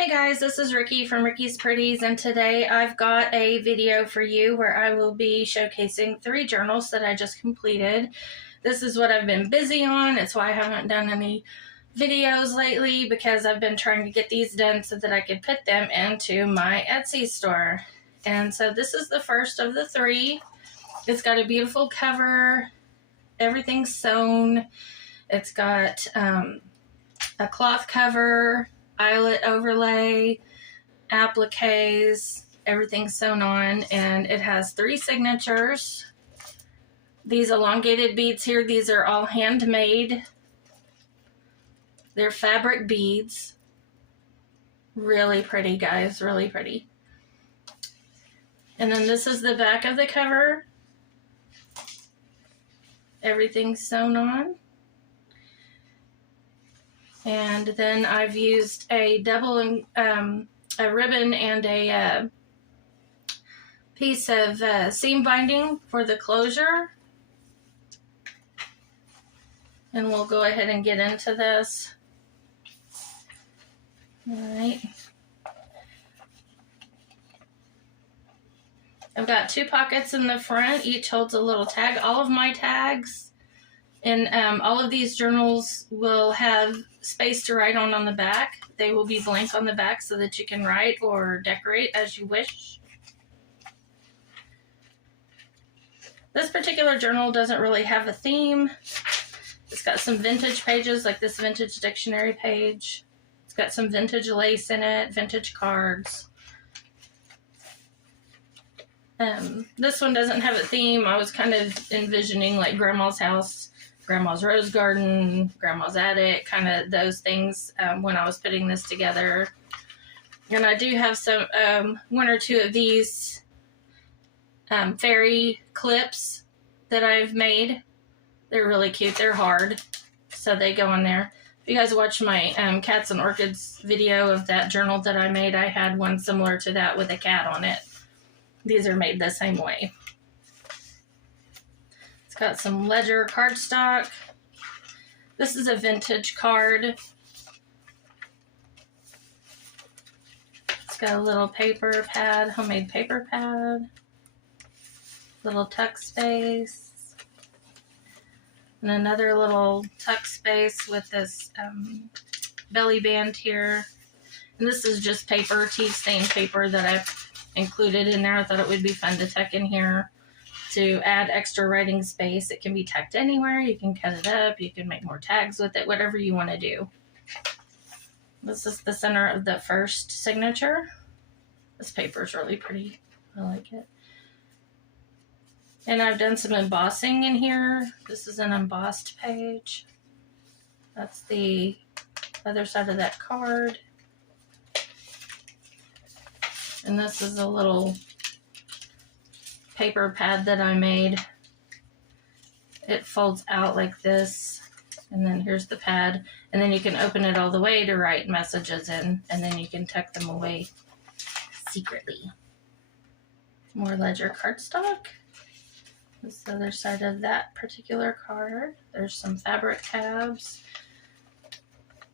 Hey guys, this is Ricky from Ricky's Pretties, and today I've got a video for you where I will be showcasing 3 journals that I just completed. This is what I've been busy on. It's why I haven't done any videos lately, because I've been trying to get these done so that I could put them into my Etsy store. And so this is the first of the 3. It's got a beautiful cover, everything's sewn. It's got a cloth cover, eyelet overlay, appliques, everything sewn on, and it has 3 signatures. These elongated beads here, these are all handmade. They're fabric beads. Really pretty, guys, really pretty. And then this is the back of the cover. Everything's sewn on. And then I've used a double a ribbon and a piece of seam binding for the closure. And we'll go ahead and get into this. All right. I've got 2 pockets in the front. Each holds a little tag. All of my tags and all of these journals will have space to write on the back. They will be blank on the back so that you can write or decorate as you wish. This particular journal doesn't really have a theme. It's got some vintage pages, like this vintage dictionary page. It's got some vintage lace in it, vintage cards. This one doesn't have a theme. I was kind of envisioning like Grandma's house, Grandma's rose garden, Grandma's attic, kind of those things when I was putting this together. And I do have some, 1 or 2 of these fairy clips that I've made. They're really cute. They're hard, so they go in there. If you guys watch my Cats and Orchids video of that journal that I made, I had one similar to that with a cat on it. These are made the same way. It's got some ledger cardstock. This is a vintage card. It's got a little paper pad, homemade paper pad. Little tuck space. And another little tuck space with this belly band here. And this is just paper, tea stained paper that I've included in there. I thought it would be fun to tuck in here to add extra writing space. It can be tucked anywhere. You can cut it up. You can make more tags with it, whatever you want to do. This is the center of the first signature. This paper is really pretty. I like it. And I've done some embossing in here. This is an embossed page. That's the other side of that card. And this is a little paper pad that I made. It folds out like this. And then here's the pad. And then you can open it all the way to write messages in. And then you can tuck them away secretly. More ledger cardstock. This is the other side of that particular card. There's some fabric tabs.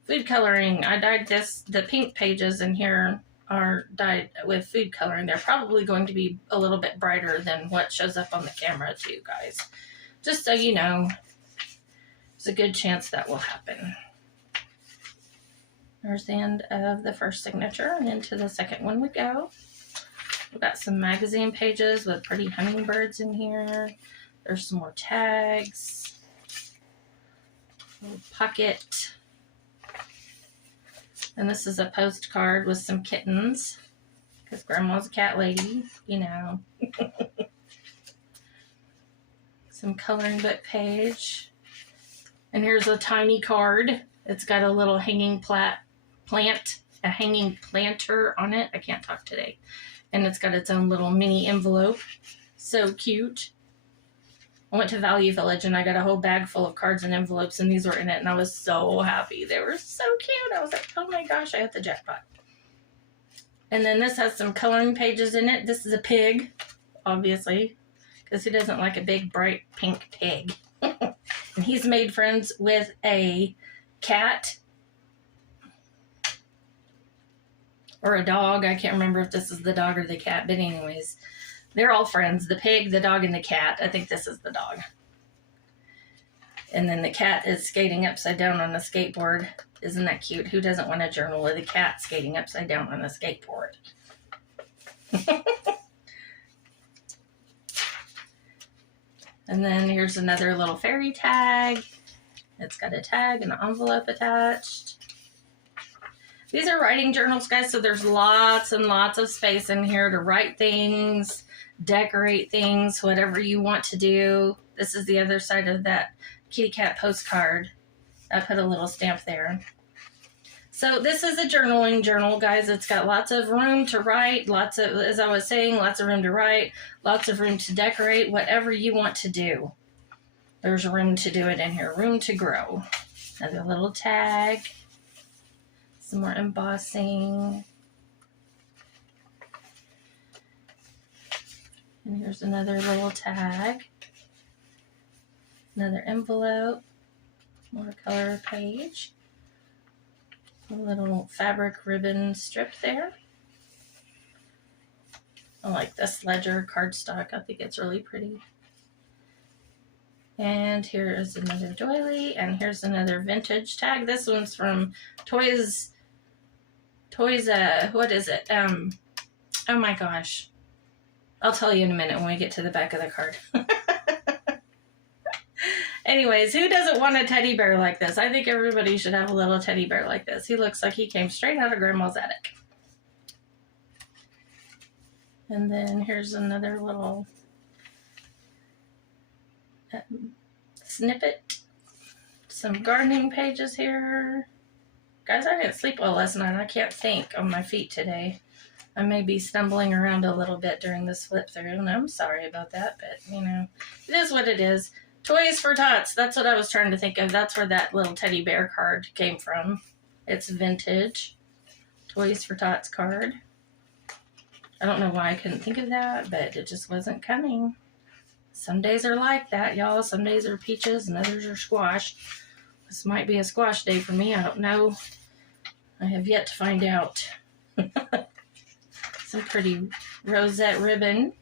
Food coloring. I dyed the pink pages in here are dyed with food coloring. They're probably going to be a little bit brighter than what shows up on the camera too, guys. Just so you know, there's a good chance that will happen. There's the end of the first signature, and into the second one we go. We've got some magazine pages with pretty hummingbirds in here. There's some more tags. A little pocket. And this is a postcard with some kittens, because Grandma's a cat lady, you know. Some coloring book page. And here's a tiny card. It's got a little hanging plant, a hanging planter on it. I can't talk today. And it's got its own little mini envelope. So cute. I went to Value Village and I got a whole bag full of cards and envelopes, and these were in it, and I was so happy. They were so cute. I was like, oh my gosh, I hit the jackpot. And then this has some coloring pages in it. This is a pig, obviously, because who doesn't like a big, bright, pink pig? And he's made friends with a cat or a dog. I can't remember if this is the dog or the cat, but anyways, they're all friends. The pig, the dog, and the cat. I think this is the dog. And then the cat is skating upside down on a skateboard. Isn't that cute? Who doesn't want a journal with a cat skating upside down on a skateboard? And then here's another little fairy tag. It's got a tag and an envelope attached. These are writing journals, guys, so there's lots and lots of space in here to write things, decorate things, whatever you want to do. This is the other side of that kitty cat postcard. I put a little stamp there. So this is a journaling journal, guys. It's got lots of room to write, lots of, as I was saying, lots of room to write, lots of room to decorate, whatever you want to do. There's room to do it in here, room to grow. Another little tag, some more embossing. And here's another little tag, another envelope, more color page. A little fabric ribbon strip there. I like this ledger cardstock. I think it's really pretty. And here is another doily, and here's another vintage tag. This one's from Toys, what is it? Oh my gosh. I'll tell you in a minute when we get to the back of the card. Anyways, who doesn't want a teddy bear like this? I think everybody should have a little teddy bear like this. He looks like he came straight out of Grandma's attic. And then here's another little snippet. Some gardening pages here. Guys, I didn't sleep well last night. I can't think on my feet today. I may be stumbling around a little bit during this flip through, and I'm sorry about that, but, you know, it is what it is. Toys for Tots. That's what I was trying to think of. That's where that little teddy bear card came from. It's vintage. Toys for Tots card. I don't know why I couldn't think of that, but it just wasn't coming. Some days are like that, y'all. Some days are peaches and others are squash. This might be a squash day for me. I don't know. I have yet to find out. Some pretty rosette ribbon.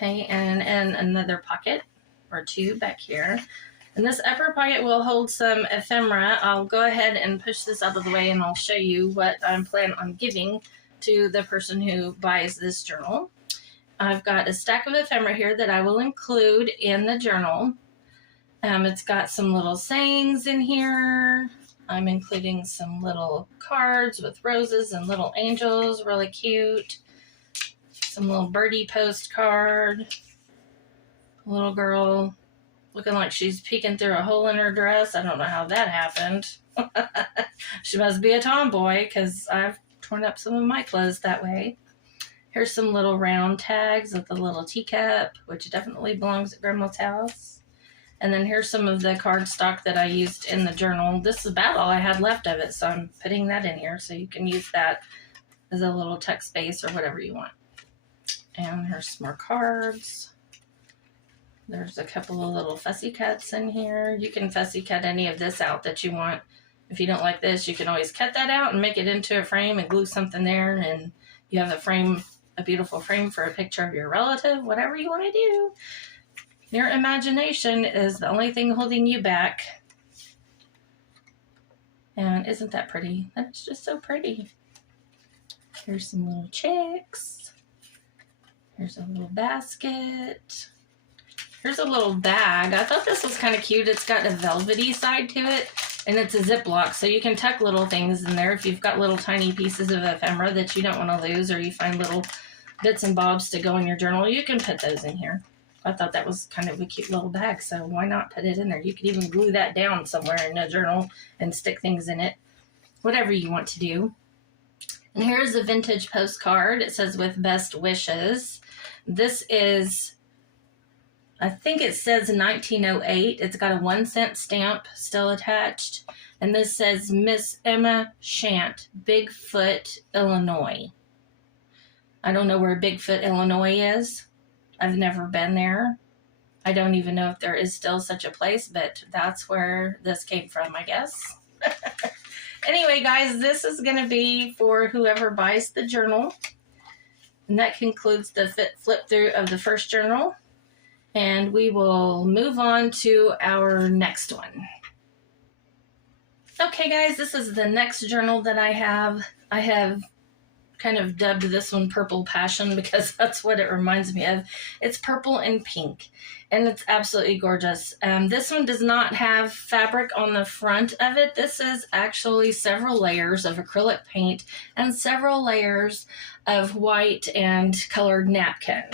Okay, and another pocket or two back here. And this upper pocket will hold some ephemera. I'll go ahead and push this out of the way and I'll show you what I'm planning on giving to the person who buys this journal. I've got a stack of ephemera here that I will include in the journal. It's got some little sayings in here. I'm including some little cards with roses and little angels, really cute. Some little birdie postcard. A little girl looking like she's peeking through a hole in her dress. I don't know how that happened. She must be a tomboy because I've torn up some of my clothes that way. Here's some little round tags with a little teacup, which definitely belongs at Grandma's house. And then here's some of the cardstock that I used in the journal. This is about all I had left of it, so I'm putting that in here so you can use that as a little text space or whatever you want. And here's some more cards. There's a couple of little fussy cuts in here. You can fussy cut any of this out that you want. If you don't like this, you can always cut that out and make it into a frame and glue something there, and you have a frame, a beautiful frame for a picture of your relative, whatever you want to do. Your imagination is the only thing holding you back. And isn't that pretty? That's just so pretty. Here's some little chicks. Here's a little basket. Here's a little bag. I thought this was kind of cute. It's got a velvety side to it, and it's a Ziploc, so you can tuck little things in there if you've got little tiny pieces of ephemera that you don't want to lose, or you find little bits and bobs to go in your journal. You can put those in here. I thought that was kind of a cute little bag, so why not put it in there? You could even glue that down somewhere in a journal and stick things in it. Whatever you want to do. And here's a vintage postcard. It says, "With best wishes." This is, I think it says 1908. It's got a 1-cent stamp still attached. And this says, "Miss Emma Shant, Bigfoot, Illinois." I don't know where Bigfoot, Illinois is. I've never been there. I don't even know if there is still such a place, but that's where this came from, I guess. Anyway, guys, this is going to be for whoever buys the journal. And that concludes the flip through of the first journal. And we will move on to our next one. Okay, guys, this is the next journal that I have. I have kind of dubbed this one Purple Passion because that's what it reminds me of. It's purple and pink, and it's absolutely gorgeous. This one does not have fabric on the front of it. This is actually several layers of acrylic paint and several layers of white and colored napkin,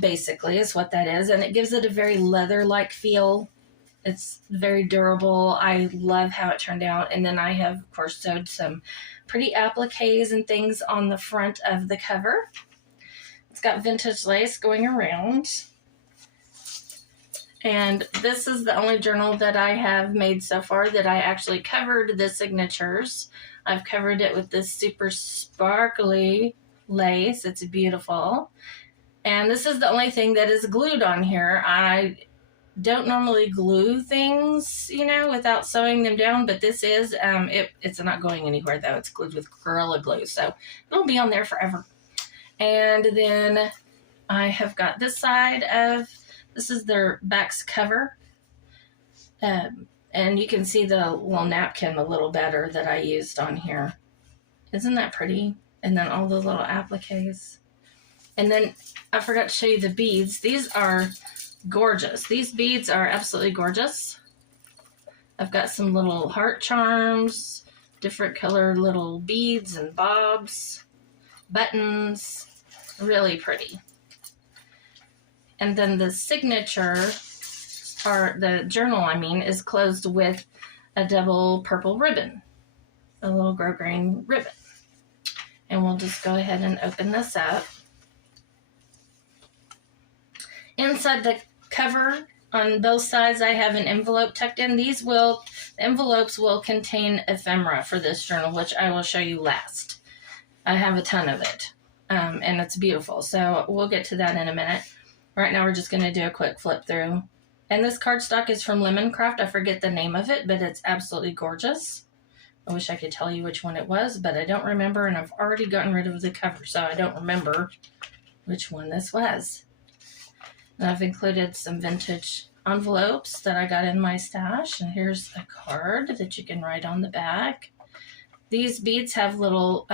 basically is what that is. And it gives it a very leather-like feel. It's very durable. I love how it turned out. And then I have, of course, sewed some pretty appliques and things on the front of the cover. It's got vintage lace going around. And this is the only journal that I have made so far that I actually covered the signatures. I've covered it with this super sparkly lace. It's beautiful. And this is the only thing that is glued on here. I don't normally glue things, you know, without sewing them down, but this is, it's not going anywhere though. It's glued with Gorilla Glue, so it'll be on there forever. And then I have got this side of, this is their back's cover. And you can see the little napkin a little better that I used on here. Isn't that pretty? And then all the little appliques. And then I forgot to show you the beads. These are gorgeous. These beads are absolutely gorgeous. I've got some little heart charms, different colored little beads and bobs, buttons, really pretty. And then the signature, or the journal I mean, is closed with a double purple ribbon, a little grosgrain ribbon. And we'll just go ahead and open this up. Inside the cover on both sides I have an envelope tucked in. The envelopes will contain ephemera for this journal, which I will show you last. I have a ton of it, and it's beautiful, so we'll get to that in a minute. Right now we're just going to do a quick flip through. And this cardstock is from Lemoncraft. I forget the name of it, but it's absolutely gorgeous. I wish I could tell you which one it was, but I don't remember, and I've already gotten rid of the cover, so I don't remember which one this was. And I've included some vintage envelopes that I got in my stash. And here's a card that you can write on the back. These beads have little,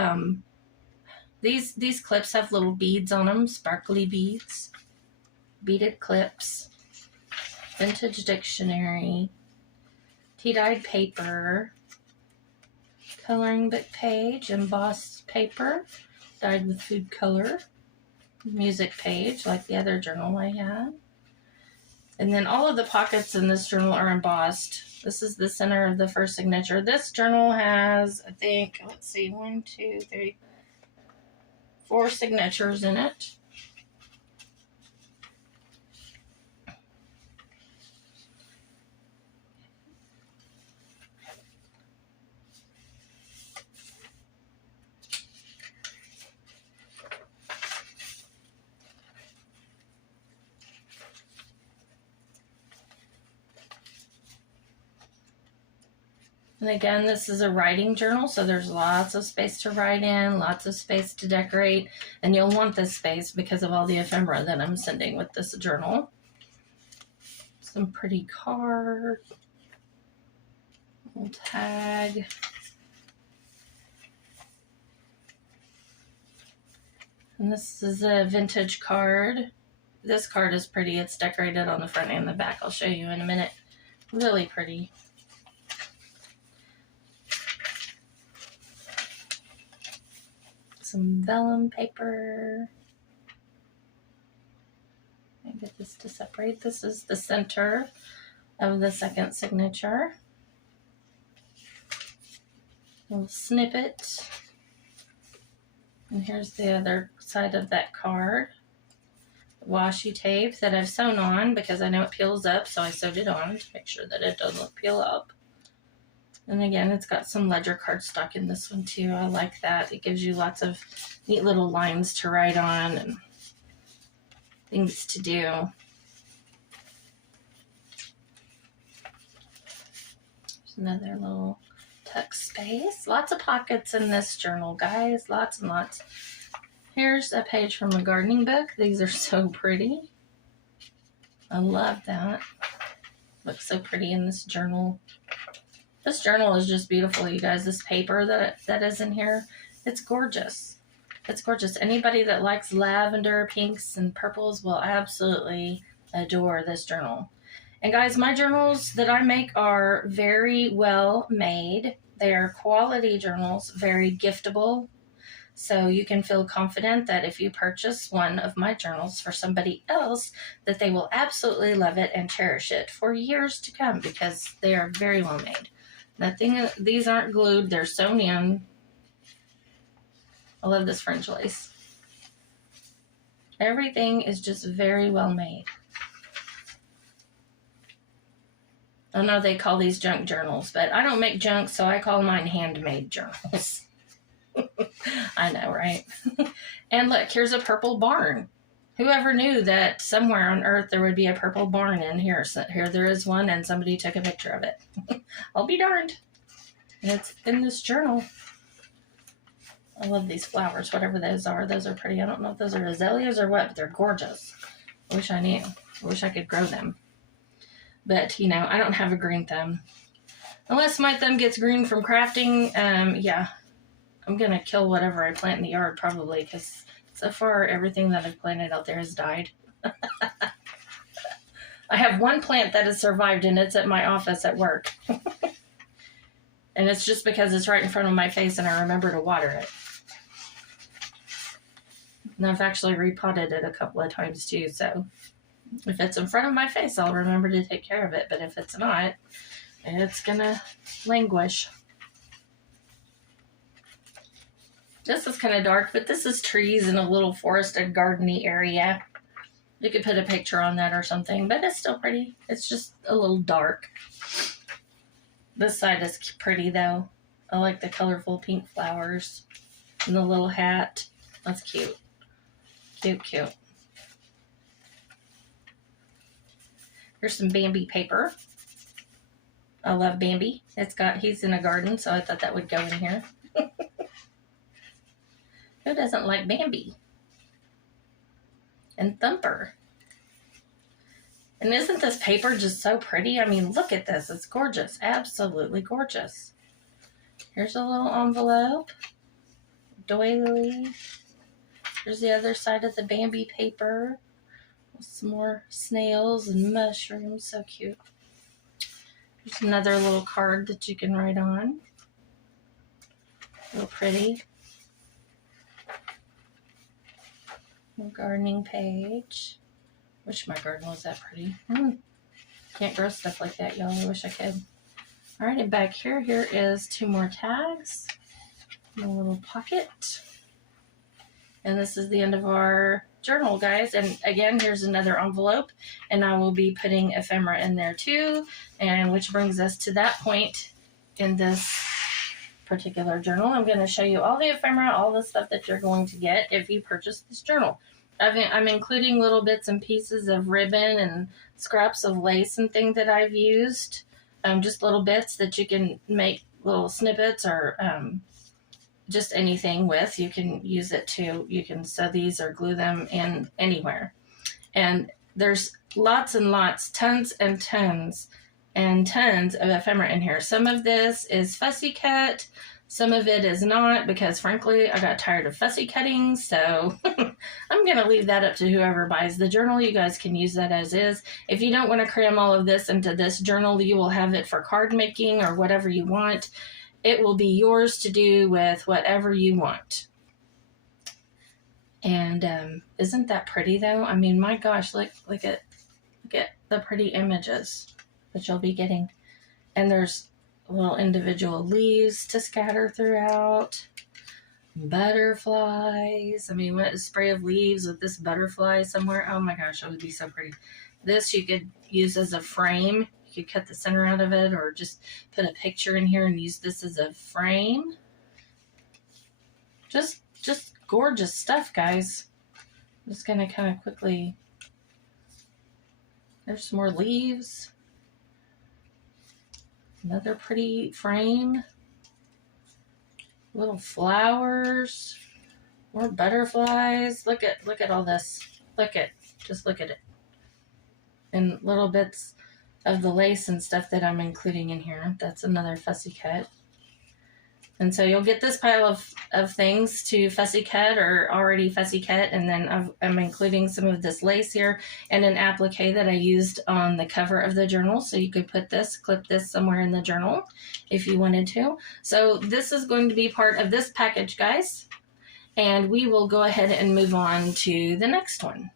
these clips have little beads on them, sparkly beads, beaded clips, vintage dictionary, tea-dyed paper, coloring book page, embossed paper, dyed with food color, music page like the other journal I had. And then all of the pockets in this journal are embossed. This is the center of the first signature. This journal has, I think, let's see, 1, 2, 3, 4 signatures in it. And again, this is a writing journal, so there's lots of space to write in, lots of space to decorate, and you'll want this space because of all the ephemera that I'm sending with this journal. Some pretty card, little tag. And this is a vintage card. This card is pretty. It's decorated on the front and the back. I'll show you in a minute. Really pretty. Some vellum paper. I get this to separate. This is the center of the second signature. A little snippet. And here's the other side of that card. Washi tape that I've sewn on because I know it peels up, so I sewed it on to make sure that it doesn't peel up. And again, it's got some ledger cardstock in this one too. I like that. It gives you lots of neat little lines to write on and things to do. Another little tuck space. Lots of pockets in this journal, guys. Lots and lots. Here's a page from a gardening book. These are so pretty. I love that. Looks so pretty in this journal. This journal is just beautiful, you guys. This paper that is in here, it's gorgeous. It's gorgeous. Anybody that likes lavender, pinks, and purples will absolutely adore this journal. And guys, my journals that I make are very well made. They are quality journals, very giftable. So you can feel confident that if you purchase one of my journals for somebody else, that they will absolutely love it and cherish it for years to come because they are very well made. These aren't glued, they're sewn in. I love this French lace. Everything is just very well made. I know they call these junk journals, but I don't make junk, so I call mine handmade journals. I know, right? And look, here's a purple barn. Whoever knew that somewhere on earth there would be a purple barn in here? So here there is one, and somebody took a picture of it. I'll be darned. And it's in this journal. I love these flowers, whatever those are. Those are pretty. I don't know if those are azaleas or what, but they're gorgeous. I wish I knew. I wish I could grow them. But, you know, I don't have a green thumb. Unless my thumb gets green from crafting, yeah. I'm going to kill whatever I plant in the yard, probably, because so far everything that I've planted out there has died. I have one plant that has survived, and it's at my office at work. And it's just because it's right in front of my face, and I remember to water it. And I've actually repotted it a couple of times, too, so if it's in front of my face, I'll remember to take care of it. But if it's not, it's going to languish. This is kind of dark, but this is trees in a little forested gardeny area. You could put a picture on that or something, but it's still pretty. It's just a little dark. This side is pretty, though. I like the colorful pink flowers and the little hat. That's cute. Cute, cute. Here's some Bambi paper. I love Bambi. He's in a garden, so I thought that would go in here. Who doesn't like Bambi? And Thumper. And isn't this paper just so pretty? I mean, look at this. It's gorgeous. Absolutely gorgeous. Here's a little envelope. Doily. Here's the other side of the Bambi paper. Some more snails and mushrooms. So cute. Here's another little card that you can write on. Real pretty. Little gardening page. Wish my garden was that pretty. Can't grow stuff like that, y'all. I wish I could. Alright, and back here is 2 more tags. And a little pocket. And this is the end of our journal, guys. And again, here's another envelope. And I will be putting ephemera in there too. And which brings us to that point in this particular journal. I'm going to show you all the ephemera, all the stuff that you're going to get if you purchase this journal. I'm including little bits and pieces of ribbon and scraps of lace and things that I've used. Just little bits that you can make little snippets or just anything with. You can use it to, you can sew these or glue them in anywhere. And there's lots and lots, tons and tons and tons of ephemera in here. Some of this is fussy cut. Some of it is not, because frankly, I got tired of fussy cutting, so I'm going to leave that up to whoever buys the journal. You guys can use that as is. If you don't want to cram all of this into this journal, you will have it for card making or whatever you want. It will be yours to do with whatever you want. And isn't that pretty, though? I mean, my gosh, look at the pretty images that you'll be getting. And there's little individual leaves to scatter throughout. Butterflies. I mean, what a spray of leaves with this butterfly somewhere. Oh my gosh, it would be so pretty. This you could use as a frame. You could cut the center out of it or just put a picture in here and use this as a frame. Just gorgeous stuff, guys. I'm just going to kind of quickly... There's some more leaves. Another pretty frame. Little flowers. More butterflies. Look at all this. Just look at it. And little bits of the lace and stuff that I'm including in here. That's another fussy cut. And so you'll get this pile of things to fussy cut or already fussy cut. And then I'm including some of this lace here and an applique that I used on the cover of the journal. So you could clip this somewhere in the journal if you wanted to. So this is going to be part of this package, guys. And we will go ahead and move on to the next one.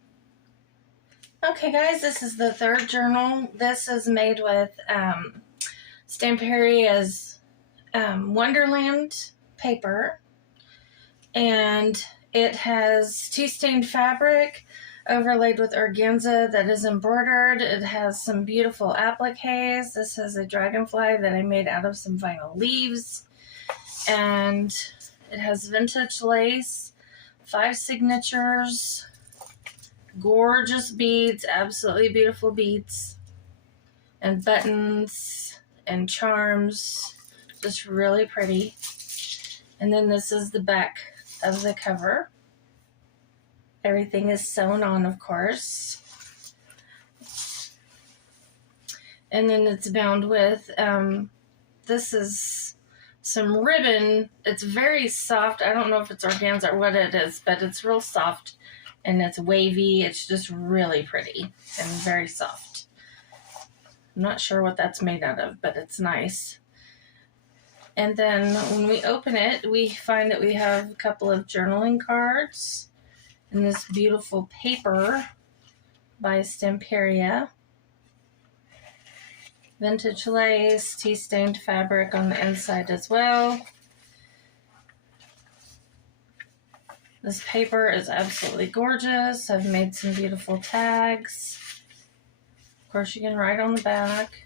Okay, guys, this is the third journal. This is made with Stamparia's Wonderland paper, and it has tea stained fabric overlaid with organza that is embroidered. It has some beautiful appliques. This is a dragonfly that I made out of some vinyl leaves, and it has vintage lace, 5 signatures, gorgeous beads, absolutely beautiful beads, and buttons and charms. Just really pretty. And then this is the back of the cover. Everything is sewn on, of course. And then it's bound with, this is some ribbon. It's very soft. I don't know if it's organza or what it is, but it's real soft and it's wavy. It's just really pretty and very soft. I'm not sure what that's made out of, but it's nice. And then when we open it, we find that we have a couple of journaling cards in this beautiful paper by Stamparia. Vintage lace, tea-stained fabric on the inside as well. This paper is absolutely gorgeous. I've made some beautiful tags. Of course, you can write on the back.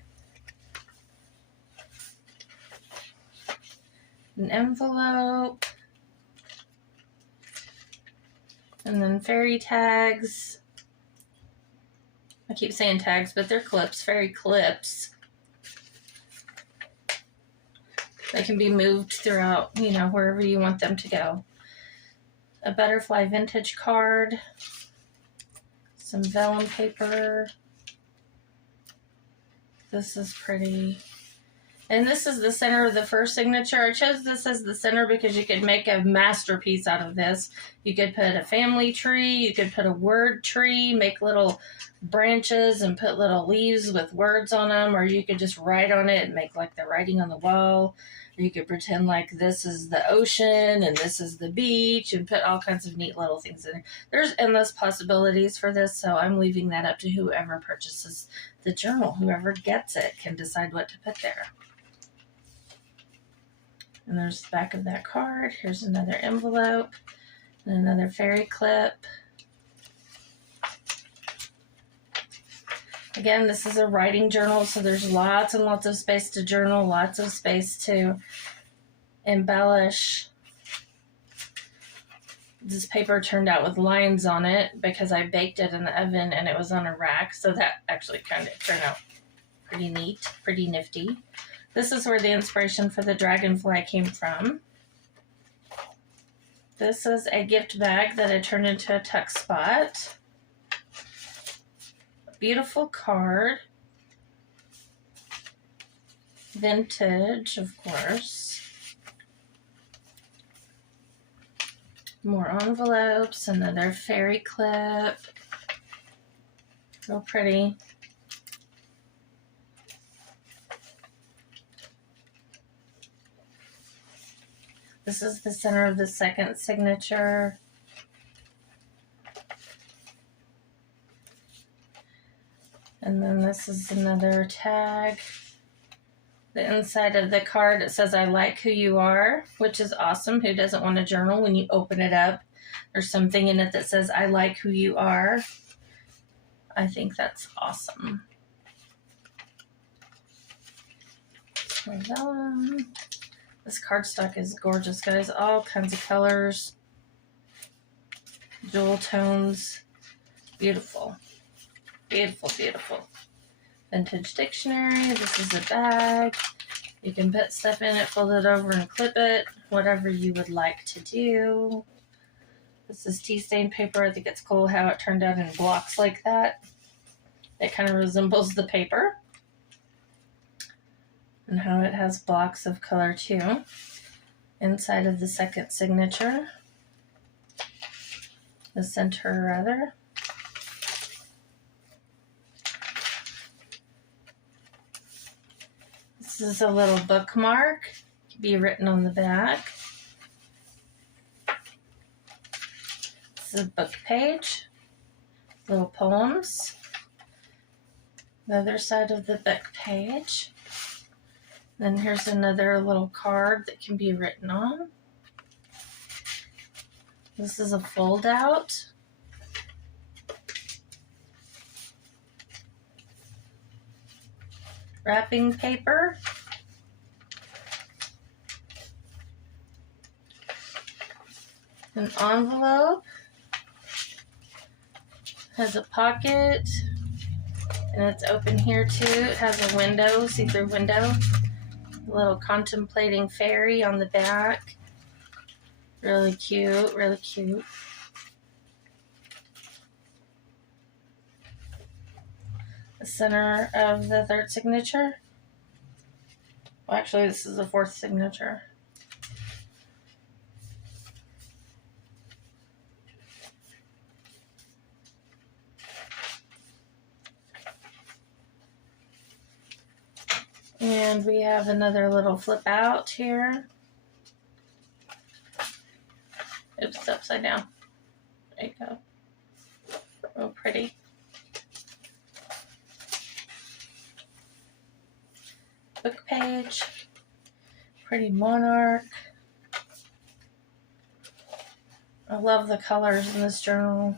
An envelope, and then fairy tags. I keep saying tags, but they're clips, fairy clips. They can be moved throughout, wherever you want them to go. A butterfly vintage card, some vellum paper. This is pretty. And this is the center of the first signature. I chose this as the center because you could make a masterpiece out of this. You could put a family tree. You could put a word tree, make little branches and put little leaves with words on them. Or you could just write on it and make like the writing on the wall. Or you could pretend like this is the ocean and this is the beach and put all kinds of neat little things in there. There's endless possibilities for this, so I'm leaving that up to whoever purchases the journal. Whoever gets it can decide what to put there. And there's the back of that card. Here's another envelope and another fairy clip. Again, this is a writing journal, so there's lots and lots of space to journal, lots of space to embellish. This paper turned out with lines on it because I baked it in the oven and it was on a rack, so that actually kind of turned out pretty neat, pretty nifty. This is where the inspiration for the dragonfly came from. This is a gift bag that I turned into a tuck spot. A beautiful card. Vintage, of course. More envelopes, another fairy clip. Real pretty. This is the center of the second signature. And then this is another tag. The inside of the card, it says, "I like who you are," which is awesome. Who doesn't want a journal when you open it up? There's something in it that says, "I like who you are." I think that's awesome. This cardstock is gorgeous, guys. All kinds of colors. Jewel tones. Beautiful. Beautiful, beautiful. Vintage dictionary. This is a bag. You can put stuff in it, fold it over, and clip it. Whatever you would like to do. This is tea stain paper. I think it's cool how it turned out in blocks like that. It kind of resembles the paper. And how it has blocks of color too. Inside of the second signature. The center rather. This is a little bookmark. It can be written on the back. This is a book page. Little poems. The other side of the book page. Then here's another little card that can be written on. This is a fold out. Wrapping paper. An envelope. Has a pocket. And it's open here too. It has a window, see-through window. A little contemplating fairy on the back. Really cute, really cute. The center of the third signature. Well, actually, this is the fourth signature. And we have another little flip out here. Oops, it's upside down. There you go. Oh, pretty. Book page. Pretty monarch. I love the colors in this journal.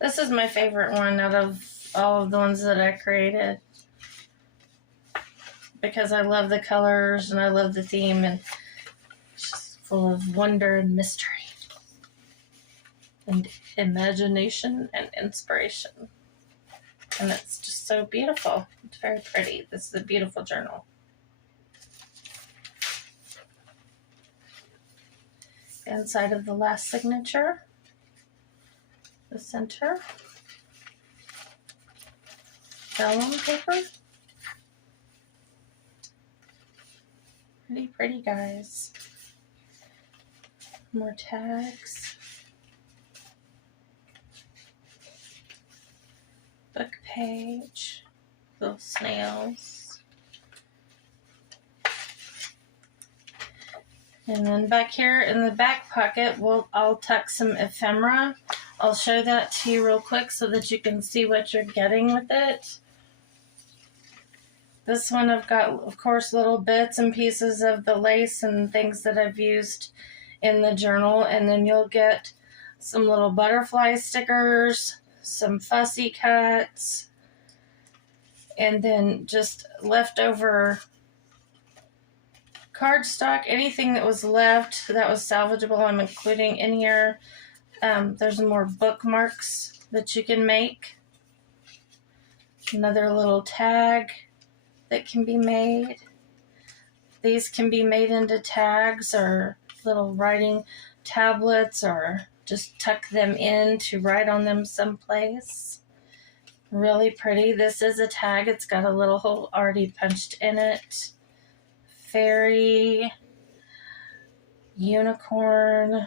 This is my favorite one out of all of the ones that I created. Because I love the colors and I love the theme, and it's just full of wonder and mystery and imagination and inspiration. And it's just so beautiful. It's very pretty. This is a beautiful journal. Inside of the last signature, the center, vellum paper. Pretty, pretty, guys. More tags. Book page. Little snails. And then back here in the back pocket, I'll tuck some ephemera. I'll show that to you real quick so that you can see what you're getting with it. This one I've got, of course, little bits and pieces of the lace and things that I've used in the journal. And then you'll get some little butterfly stickers, some fussy cuts, and then just leftover cardstock. Anything that was left that was salvageable, I'm including in here. There's more bookmarks that you can make. Another little tag that can be made. These can be made into tags or little writing tablets, or just tuck them in to write on them someplace. Really pretty. This is a tag. It's got a little hole already punched in it. Fairy, unicorn,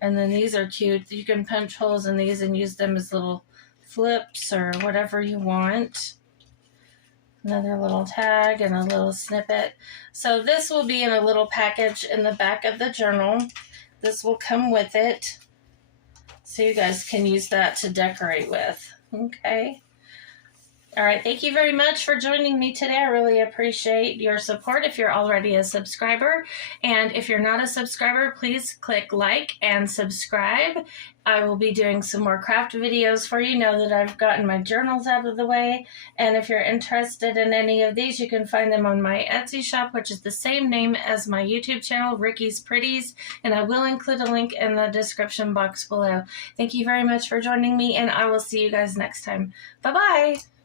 and then these are cute. You can punch holes in these and use them as little flips or whatever you want. Another little tag and a little snippet. So this will be in a little package in the back of the journal. This will come with it, so you guys can use that to decorate with. Okay. All right. Thank you very much for joining me today. I really appreciate your support if you're already a subscriber. And if you're not a subscriber, please click like and subscribe. I will be doing some more craft videos for you now that I've gotten my journals out of the way. And if you're interested in any of these, you can find them on my Etsy shop, which is the same name as my YouTube channel, Ricky's Pretties. And I will include a link in the description box below. Thank you very much for joining me, and I will see you guys next time. Bye-bye.